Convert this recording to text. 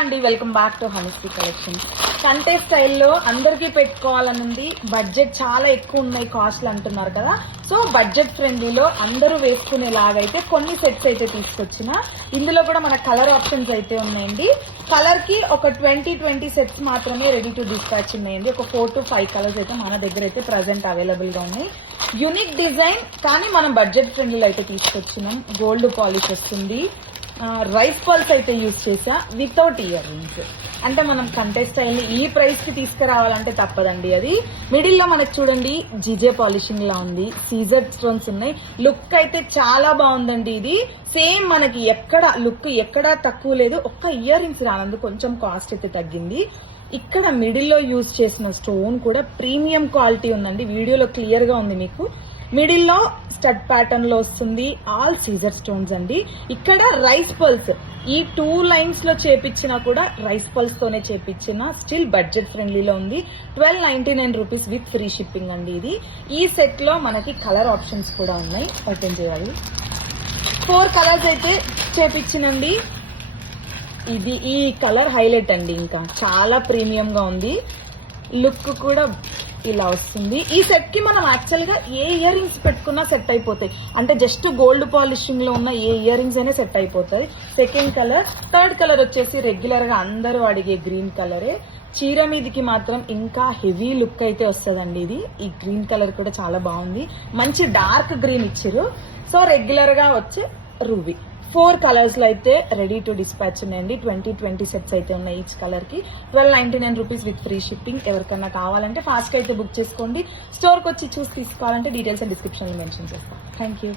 అండి, welcome back to హనీశ్రీ collection. కంటే స్టైల్లో అందరికీ పెట్టుకోవాలనుంది, బడ్జెట్ చాలా ఎక్కువ ఉన్నాయి కాస్ట్లు అంటున్నారు కదా. సో బడ్జెట్ ఫ్రెండ్లీలో అందరూ వేసుకునేలాగైతే కొన్ని సెట్స్ అయితే తీసుకొచ్చిన. ఇందులో కూడా మన కలర్ ఆప్షన్స్ అయితే ఉన్నాయండి. కలర్ కి ఒక 20 సెట్స్ మాత్రమే రెడీ టు డిస్పాచ్ ఉన్నాయండి. ఒక 4 to 5 కలర్స్ అయితే మన దగ్గర అయితే ప్రజెంట్ అవైలబుల్ గా ఉన్నాయి. యూనిక్ డిజైన్ కానీ మనం బడ్జెట్ ఫ్రెండ్లీలో అయితే తీసుకొచ్చినాం. గోల్డ్ పాలిష్ వస్తుంది, రైస్ పల్స్ అయితే యూజ్ చేసా వితౌట్ ఇయర్ రింగ్స్. అంటే మనం కంటే స్టైల్ ఈ ప్రైస్ కి తీసుకురావాలంటే తప్పదండి. అది మిడిల్ లో మనకు చూడండి జిజే పాలిషింగ్ లా ఉంది, సీజర్ స్టోన్స్ ఉన్నాయి. లుక్ అయితే చాలా బాగుందండి. ఇది సేమ్ మనకి ఎక్కడ లుక్ ఎక్కడా తక్కువ లేదు. ఒక్క ఇయర్ రింగ్స్ రానందుకు కొంచెం కాస్ట్ అయితే తగ్గింది. ఇక్కడ మిడిల్ లో యూజ్ చేసిన స్టోన్ కూడా ప్రీమియం క్వాలిటీ ఉందండి. వీడియోలో క్లియర్ గా ఉంది మీకు. మిడిల్ లో స్టడ్ ప్యాటర్న్ లో వస్తుంది, ఆల్ సీజర్ స్టోన్స్ అండి. ఇక్కడ రైస్ పల్స్ ఈ 2 లైన్స్ లో చేపించినా కూడా రైస్ పల్స్ తోనే చేపించిన, స్టిల్ బడ్జెట్ ఫ్రెండ్లీలో ఉంది. 1299 రూపీస్ విత్ ఫ్రీ షిప్పింగ్ అండి. ఇది ఈ సెట్ లో మనకి కలర్ ఆప్షన్స్ కూడా ఉన్నాయి. ఓపెన్ చేయాలి. 4 కలర్స్ అయితే చేపించినండి. ఇది ఈ కలర్ హైలైట్ అండి, ఇంకా చాలా ప్రీమియం గా ఉంది. లుక్ కూడా ఇలా వస్తుంది. ఈ సెట్ కి మనం యాక్చువల్ గా ఏ ఇయర్ రింగ్స్ పెట్టుకున్నా సెట్ అయిపోతాయి. అంటే జస్ట్ గోల్డ్ పాలిషింగ్ లో ఉన్న ఏ ఇయర్ రింగ్స్ అయినా సెట్ అయిపోతాయి. Second colour. థర్డ్ కలర్ వచ్చేసి రెగ్యులర్ గా అందరూ అడిగే గ్రీన్ కలరే. చీర మీదకి మాత్రం ఇంకా హెవీ లుక్ అయితే వస్తుందండి. ఇది ఈ గ్రీన్ కలర్ కూడా చాలా బాగుంది. మంచి డార్క్ గ్రీన్ ఇచ్చారు. సో రెగ్యులర్ గా వచ్చే రూబీ. 4 కలర్స్ లో అయితే రెడీ టు డిస్పాచ్ ఉన్నాయండి. 20 సెట్స్ అయితే ఉన్నాయి ఈచ్ కలర్ కి. 1299 రూపీస్ విత్ ఫ్రీ షిప్పింగ్. ఎవరికన్నా కావాలంటే ఫాస్ట్ గా అయితే బుక్ చేసుకోండి. స్టోర్ కి వచ్చి చూసి తీసుకోవాలంటే డీటెయిల్స్ డిస్క్రిప్షన్ లో మెన్షన్ చేస్తాం. Thank you.